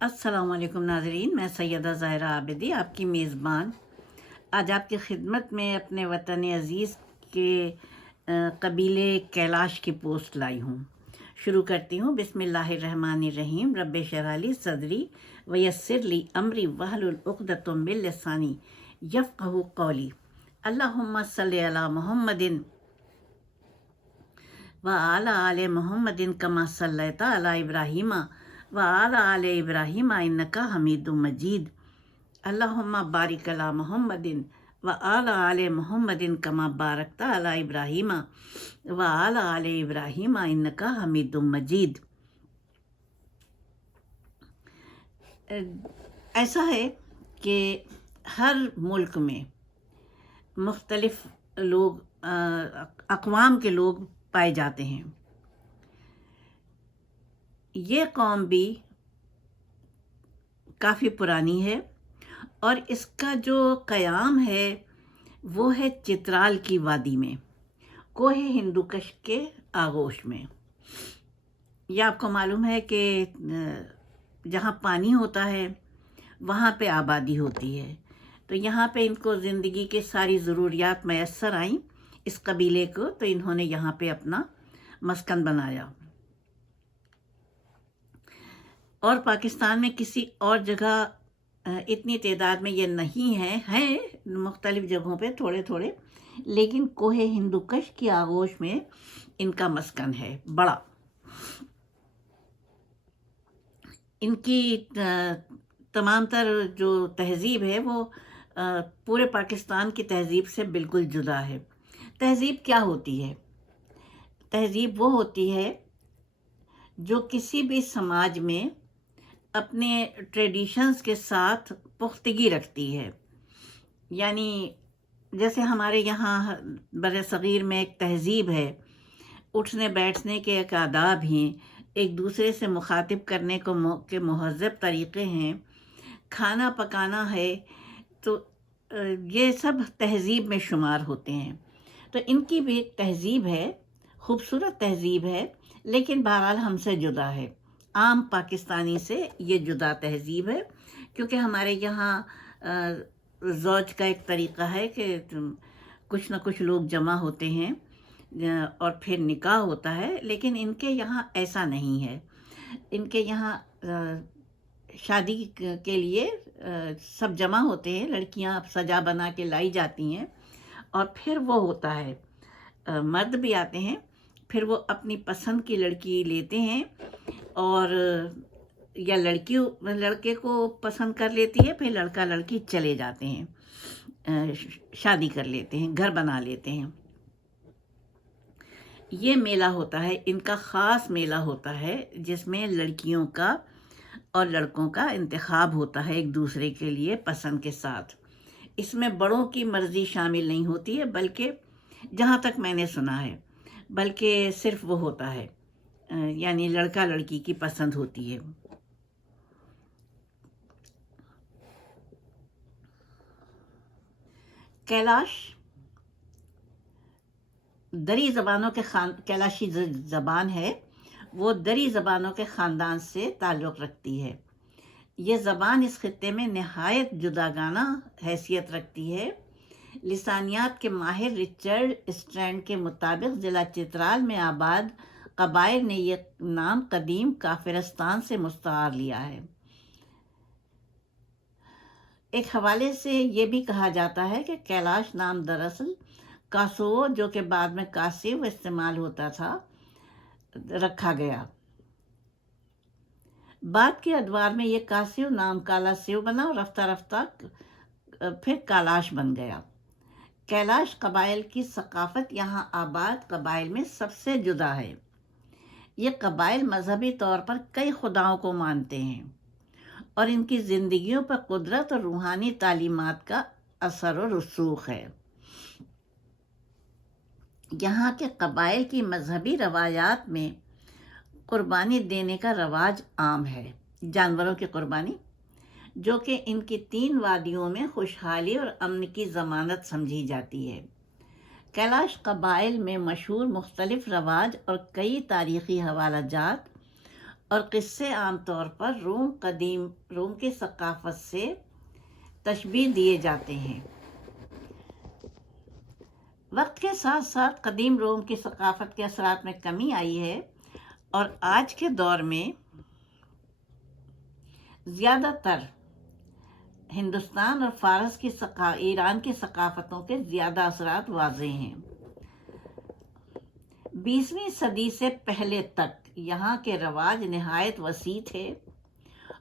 السلام علیکم ناظرین، میں سیدہ ظاہرہ عابدی آپ کی میزبان آج آپ کی خدمت میں اپنے وطن عزیز کے قبیلے کیلاش کی پوسٹ لائی ہوں۔ شروع کرتی ہوں۔ بسم اللہ الرحمن الرحیم۔ رب اشرح لی صدری ویسر لی امری واحلل عقدۃ من لسانی یفقہوا قولی۔ اللہم صلی علی محمد وعلی آل محمد کما صلیت علی ابراہیم وعلی آل ابراہیم انک حمید مجید۔ اللہم بارک علی محمد وعلی آل محمد کما بارکت علی ابراہیم وعلی آل ابراہیم انک حمید مجید۔ ایسا ہے کہ ہر ملک میں مختلف لوگ اقوام کے لوگ پائے جاتے ہیں۔ یہ قوم بھی کافی پرانی ہے اور اس کا جو قیام ہے وہ ہے چترال کی وادی میں، کوہ ہندوکش کے آغوش میں۔ یہ آپ کو معلوم ہے کہ جہاں پانی ہوتا ہے وہاں پہ آبادی ہوتی ہے، تو یہاں پہ ان کو زندگی کے ساری ضروریات میسر آئیں اس قبیلے کو، تو انہوں نے یہاں پہ اپنا مسکن بنایا۔ اور پاکستان میں کسی اور جگہ اتنی تعداد میں یہ نہیں ہیں مختلف جگہوں پہ تھوڑے تھوڑے، لیکن کوہ ہندوکش کی آغوش میں ان کا مسکن ہے بڑا۔ ان کی تمام تر جو تہذیب ہے وہ پورے پاکستان کی تہذیب سے بالکل جدا ہے۔ تہذیب کیا ہوتی ہے؟ تہذیب وہ ہوتی ہے جو کسی بھی سماج میں اپنے ٹریڈیشنز کے ساتھ پختگی رکھتی ہے۔ یعنی جیسے ہمارے یہاں بر صغیر میں ایک تہذیب ہے، اٹھنے بیٹھنے کے ایک آداب ہیں، ایک دوسرے سے مخاطب کرنے کے مہذب طریقے ہیں، کھانا پکانا ہے، تو یہ سب تہذیب میں شمار ہوتے ہیں۔ تو ان کی بھی ایک تہذیب ہے، خوبصورت تہذیب ہے، لیکن بہرحال ہم سے جدا ہے، عام پاکستانی سے یہ جدا تہذیب ہے، کیونکہ ہمارے یہاں زوج کا ایک طریقہ ہے کہ کچھ نہ کچھ لوگ جمع ہوتے ہیں اور پھر نکاح ہوتا ہے، لیکن ان کے یہاں ایسا نہیں ہے۔ ان کے یہاں شادی کے لیے سب جمع ہوتے ہیں، لڑکیاں سجا بنا کے لائی جاتی ہیں، اور پھر وہ ہوتا ہے مرد بھی آتے ہیں، پھر وہ اپنی پسند کی لڑکی لیتے ہیں، اور یا لڑکی لڑکے کو پسند کر لیتی ہے، پھر لڑکا لڑکی چلے جاتے ہیں، شادی کر لیتے ہیں، گھر بنا لیتے ہیں۔ یہ میلہ ہوتا ہے، ان کا خاص میلہ ہوتا ہے، جس میں لڑکیوں کا اور لڑکوں کا انتخاب ہوتا ہے ایک دوسرے کے لیے پسند کے ساتھ۔ اس میں بڑوں کی مرضی شامل نہیں ہوتی ہے، بلکہ جہاں تک میں نے سنا ہے بلکہ صرف وہ ہوتا ہے، یعنی لڑکا لڑکی کی پسند ہوتی ہے۔ کیلاش دری زبانوں کے کیلاشی زبان ہے، وہ دری زبانوں کے خاندان سے تعلق رکھتی ہے۔ یہ زبان اس خطے میں نہایت جداگانہ حیثیت رکھتی ہے۔ لسانیات کے ماہر رچرڈ اسٹرینڈ کے مطابق ضلع چترال میں آباد قبائل نے یہ نام قدیم کافرستان سے مستعار لیا ہے۔ ایک حوالے سے یہ بھی کہا جاتا ہے کہ کیلاش نام دراصل کاسو، جو کہ بعد میں کاسیو استعمال ہوتا تھا، رکھا گیا۔ بعد کے ادوار میں یہ کاسیو نام کالا سیو بنا اور رفتہ رفتہ پھر کالاش بن گیا۔ کیلاش قبائل کی ثقافت یہاں آباد قبائل میں سب سے جدا ہے۔ یہ قبائل مذہبی طور پر کئی خداؤں کو مانتے ہیں، اور ان کی زندگیوں پر قدرت اور روحانی تعلیمات کا اثر و رسوخ ہے۔ یہاں کے قبائل کی مذہبی روایات میں قربانی دینے کا رواج عام ہے، جانوروں کی قربانی، جو کہ ان کی 3 وادیوں میں خوشحالی اور امن کی ضمانت سمجھی جاتی ہے۔ کیلاش قبائل میں مشہور مختلف رواج اور کئی تاریخی حوالہ جات اور قصے عام طور پر روم کی ثقافت سے تشبیہ دیے جاتے ہیں۔ وقت کے ساتھ ساتھ قدیم روم کی ثقافت کے اثرات میں کمی آئی ہے، اور آج کے دور میں زیادہ تر ہندوستان اور فارس کی ایران کی ثقافتوں کے زیادہ اثرات واضح ہیں۔ 20ویں صدی سے پہلے تک یہاں کے رواج نہایت وسیع تھے،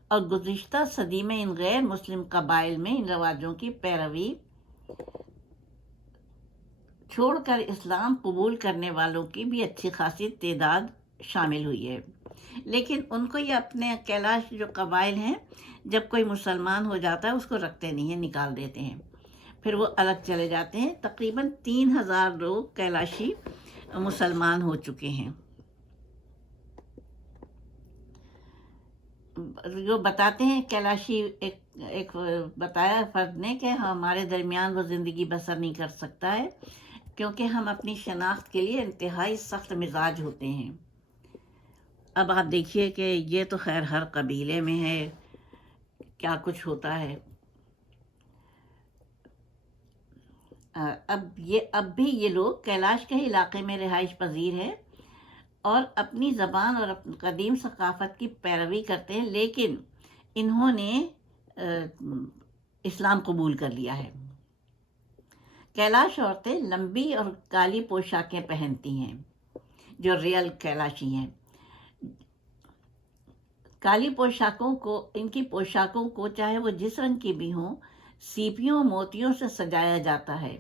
اور گزشتہ صدی میں ان غیر مسلم قبائل میں ان رواجوں کی پیروی چھوڑ کر اسلام قبول کرنے والوں کی بھی اچھی خاصی تعداد شامل ہوئی ہے۔ لیکن ان کو یہ اپنے کیلاش جو قبائل ہیں، جب کوئی مسلمان ہو جاتا ہے اس کو رکھتے نہیں ہیں، نکال دیتے ہیں، پھر وہ الگ چلے جاتے ہیں۔ تقریباً 3000 لوگ کیلاشی مسلمان ہو چکے ہیں۔ جو بتاتے ہیں کیلاشی، ایک بتایا فرد نے کہ ہمارے درمیان وہ زندگی بسر نہیں کر سکتا ہے، کیونکہ ہم اپنی شناخت کے لیے انتہائی سخت مزاج ہوتے ہیں۔ اب آپ دیکھیے کہ یہ تو خیر ہر قبیلے میں ہے، کیا کچھ ہوتا ہے۔ اب بھی یہ لوگ کیلاش کے علاقے میں رہائش پذیر ہیں اور اپنی زبان اور قدیم ثقافت کی پیروی کرتے ہیں، لیکن انہوں نے اسلام قبول کر لیا ہے۔ کیلاش عورتیں لمبی اور کالی پوشاکیں پہنتی ہیں، جو ریئل کیلاشی ہیں۔ کالی ان کی پوشاکوں کو چاہے وہ جس رنگ کی بھی ہوں، سیپیوں موتیوں سے سجایا جاتا ہے۔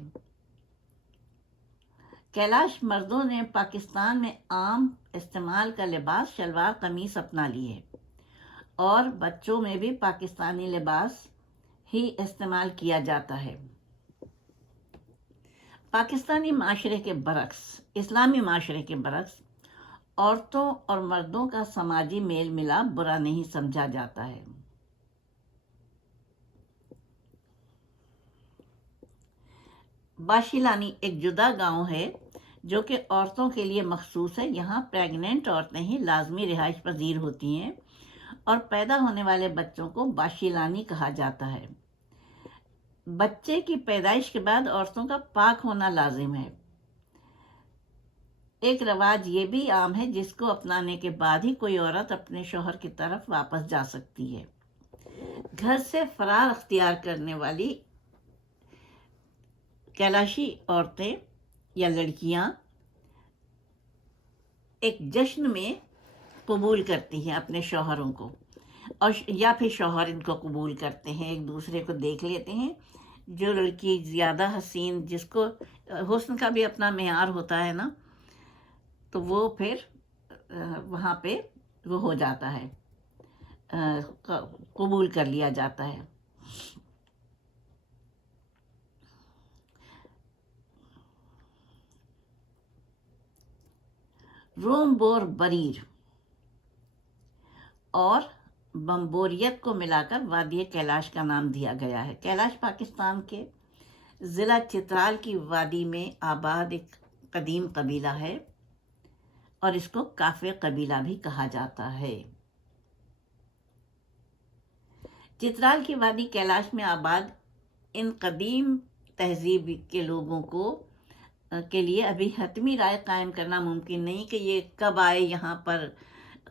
کیلاش مردوں نے پاکستان میں عام استعمال کا لباس شلوار قمیص اپنا لی ہے، اور بچوں میں بھی پاکستانی لباس ہی استعمال کیا جاتا ہے۔ پاکستانی معاشرے کے برعکس، اسلامی معاشرے کے برعکس، عورتوں اور مردوں کا سماجی میل ملاپ برا نہیں سمجھا جاتا ہے۔ باشیلانی ایک جدا گاؤں ہے جو کہ عورتوں کے لیے مخصوص ہے۔ یہاں پریگننٹ عورتیں ہی لازمی رہائش پذیر ہوتی ہیں، اور پیدا ہونے والے بچوں کو باشیلانی کہا جاتا ہے۔ بچے کی پیدائش کے بعد عورتوں کا پاک ہونا لازم ہے۔ ایک رواج یہ بھی عام ہے جس کو اپنانے کے بعد ہی کوئی عورت اپنے شوہر کی طرف واپس جا سکتی ہے۔ گھر سے فرار اختیار کرنے والی کیلاشی عورتیں یا لڑکیاں ایک جشن میں قبول کرتی ہیں اپنے شوہروں کو، اور یا پھر شوہر ان کو قبول کرتے ہیں، ایک دوسرے کو دیکھ لیتے ہیں۔ جو لڑکی زیادہ حسین، جس کو حسن کا بھی اپنا معیار ہوتا ہے نا، تو وہ پھر وہاں پہ وہ ہو جاتا ہے، قبول کر لیا جاتا ہے۔ روم بور بریر اور بمبوریت کو ملا کر وادی کیلاش کا نام دیا گیا ہے۔ کیلاش پاکستان کے ضلع چترال کی وادی میں آباد ایک قدیم قبیلہ ہے، اور اس کو کافر قبیلہ بھی کہا جاتا ہے۔ چترال کی وادی کیلاش میں آباد ان قدیم تہذیب کے لوگوں کے لیے ابھی حتمی رائے قائم کرنا ممکن نہیں کہ یہ کب آئے یہاں پر،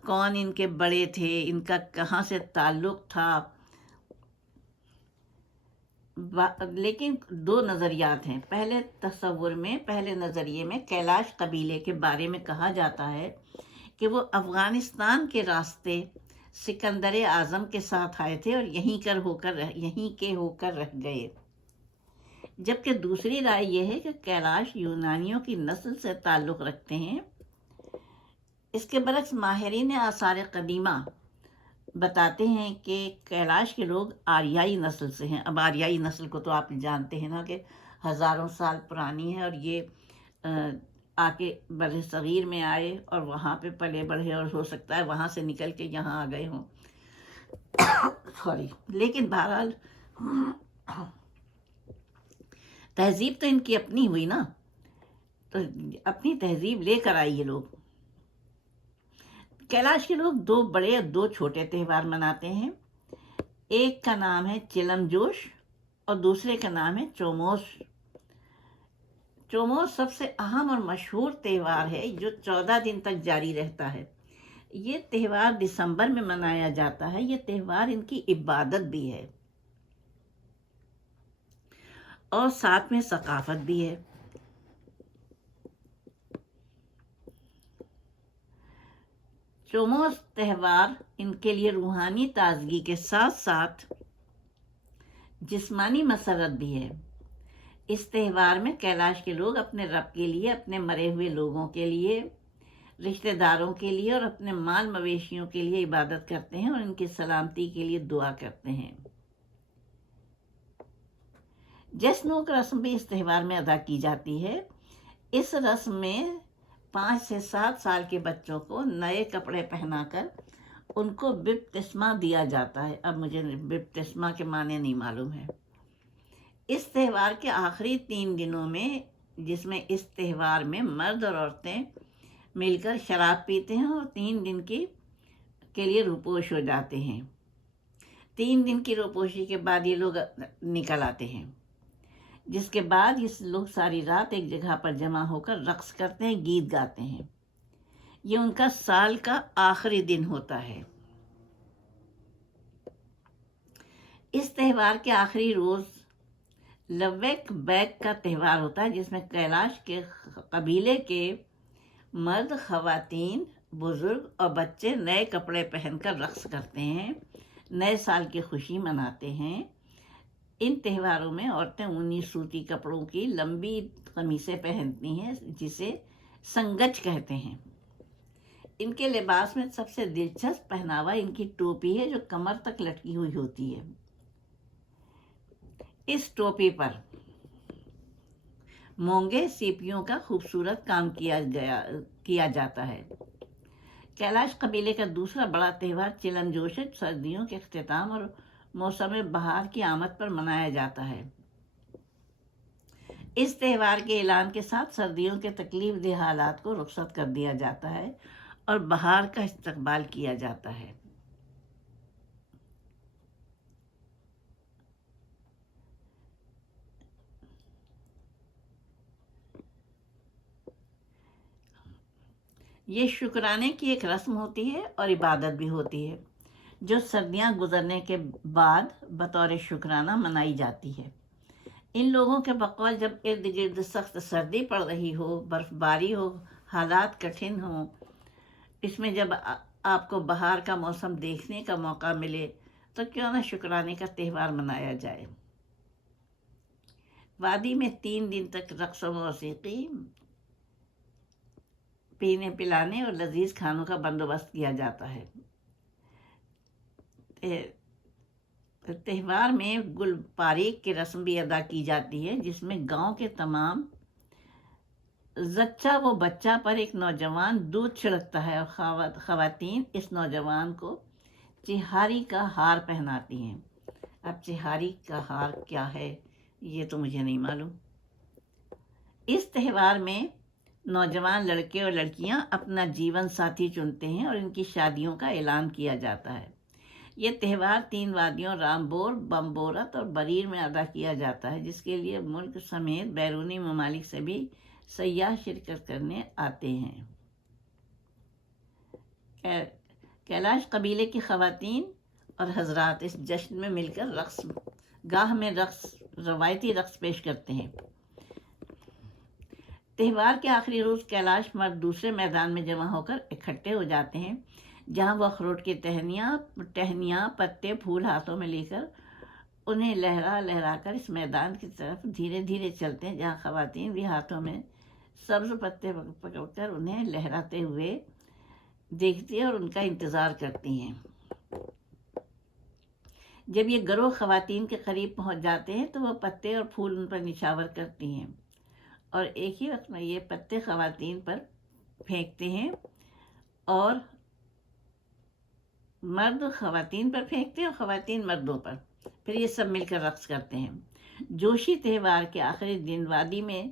کون ان کے بڑے تھے، ان کا کہاں سے تعلق تھا۔ لیکن دو نظریات ہیں۔ پہلے نظریے میں کیلاش قبیلے کے بارے میں کہا جاتا ہے کہ وہ افغانستان کے راستے سکندر اعظم کے ساتھ آئے تھے اور یہیں کے ہو کر رہ گئے، جبکہ دوسری رائے یہ ہے کہ کیلاش یونانیوں کی نسل سے تعلق رکھتے ہیں۔ اس کے برعکس ماہرین آثار قدیمہ بتاتے ہیں کہ کیلاش کے لوگ آریائی نسل سے ہیں۔ اب آریائی نسل کو تو آپ جانتے ہیں نا کہ ہزاروں سال پرانی ہے، اور یہ آ کے بر صغیر میں آئے اور وہاں پہ پلے بڑھے، اور ہو سکتا ہے وہاں سے نکل کے یہاں آ گئے ہوں۔ لیکن بہرحال تہذیب تو ان کی اپنی ہوئی نا، تو اپنی تہذیب لے کر آئی یہ لوگ۔ کیلاش کے لوگ 2 بڑے اور 2 چھوٹے تہوار مناتے ہیں۔ ایک کا نام ہے چلم جوش اور دوسرے کا نام ہے چوموس۔ چوموس سب سے اہم اور مشہور تہوار ہے جو 14 دن تک جاری رہتا ہے۔ یہ تہوار دسمبر میں منایا جاتا ہے۔ یہ تہوار ان کی عبادت بھی ہے اور ساتھ میں ثقافت بھی ہے۔ چوموس تہوار ان کے لیے روحانی تازگی کے ساتھ ساتھ جسمانی مسرت بھی ہے۔ اس تہوار میں کیلاش کے لوگ اپنے رب کے لیے، اپنے مرے ہوئے لوگوں کے لیے، رشتہ داروں کے لیے اور اپنے مال مویشیوں کے لیے عبادت کرتے ہیں اور ان کی سلامتی کے لیے دعا کرتے ہیں۔ جشنوں کی رسم بھی اس تہوار میں ادا کی جاتی ہے۔ اس رسم میں 5 سے 7 سال کے بچوں کو نئے کپڑے پہنا کر ان کو بپتسمہ دیا جاتا ہے۔ اب مجھے بپتسمہ کے معنی نہیں معلوم ہے۔ اس تہوار کے آخری 3 دنوں میں، جس میں اس تہوار میں مرد اور عورتیں مل کر شراب پیتے ہیں اور 3 دن کے لیے روپوش ہو جاتے ہیں۔ 3 دن کی روپوشی کے بعد یہ لوگ نکل آتے ہیں، جس کے بعد یہ لوگ ساری رات ایک جگہ پر جمع ہو کر رقص کرتے ہیں، گیت گاتے ہیں۔ یہ ان کا سال کا آخری دن ہوتا ہے۔ اس تہوار کے آخری روز لویک بیک کا تہوار ہوتا ہے، جس میں کیلاش کے قبیلے کے مرد، خواتین، بزرگ اور بچے نئے کپڑے پہن کر رقص کرتے ہیں، نئے سال کی خوشی مناتے ہیں۔ ان تہواروں میں عورتیں اونی سوتی کپڑوں کی لمبی قمیصیں پہنتی ہیں، جسے سنگچ کہتے ہیں۔ ان کے لباس میں سب سے دلچسپ پہناوا ان کی ٹوپی ہے، جو کمر تک لٹکی ہوئی ہوتی ہے۔ اس ٹوپی پر مونگے سیپیوں کا خوبصورت کام کیا جاتا ہے۔ کیلاش قبیلے کا دوسرا بڑا تہوار چلم جوش سردیوں کے اختتام اور موسم بہار کی آمد پر منایا جاتا ہے۔ اس تہوار کے اعلان کے ساتھ سردیوں کے تکلیف دہ حالات کو رخصت کر دیا جاتا ہے اور بہار کا استقبال کیا جاتا ہے۔ یہ شکرانے کی ایک رسم ہوتی ہے اور عبادت بھی ہوتی ہے، جو سردیاں گزرنے کے بعد بطور شکرانہ منائی جاتی ہے۔ ان لوگوں کے بقول جب ارد گرد سخت سردی پڑ رہی ہو، برف باری ہو، حالات کٹھن ہوں، اس میں جب آپ کو بہار کا موسم دیکھنے کا موقع ملے تو کیوں نہ شکرانے کا تہوار منایا جائے۔ وادی میں 3 دن تک رقص و موسیقی، پینے پلانے اور لذیذ کھانوں کا بندوبست کیا جاتا ہے۔ تہوار میں گل پاریک کی رسم بھی ادا کی جاتی ہے، جس میں گاؤں کے تمام زچہ و بچہ پر ایک نوجوان دودھ چھڑکتا ہے اور خواتین اس نوجوان کو چہاری کا ہار پہناتی ہیں۔ اب چہاری کا ہار کیا ہے یہ تو مجھے نہیں معلوم۔ اس تہوار میں نوجوان لڑکے اور لڑکیاں اپنا جیون ساتھی چنتے ہیں اور ان کی شادیوں کا اعلان کیا جاتا ہے۔ یہ تہوار 3 وادیوں رامبور، بمبورت اور بریر میں ادا کیا جاتا ہے، جس کے لیے ملک سمیت بیرونی ممالک سے بھی سیاح شرکت کرنے آتے ہیں۔ کیلاش قبیلے کی خواتین اور حضرات اس جشن میں مل کر روایتی رقص پیش کرتے ہیں۔ تہوار کے آخری روز کیلاش مرد دوسرے میدان میں جمع ہو کر اکٹھے ہو جاتے ہیں، جہاں وہ اخروٹ کی ٹہنیاں، پتے، پھول ہاتھوں میں لے کر انہیں لہرا لہرا کر اس میدان کی طرف دھیرے دھیرے چلتے ہیں، جہاں خواتین بھی ہاتھوں میں سبز پتے پکڑ کر انہیں لہراتے ہوئے دیکھتی ہیں اور ان کا انتظار کرتی ہیں۔ جب یہ گروہ خواتین کے قریب پہنچ جاتے ہیں تو وہ پتے اور پھول ان پر نچھاور کرتی ہیں اور ایک ہی وقت میں یہ پتے خواتین پر پھینکتے ہیں اور مرد خواتین پر پھینکتے ہیں اور خواتین مردوں پر، پھر یہ سب مل کر رقص کرتے ہیں۔ جوشی تہوار کے آخری دن وادی میں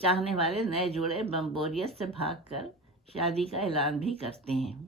چاہنے والے نئے جوڑے بمبوریت سے بھاگ کر شادی کا اعلان بھی کرتے ہیں۔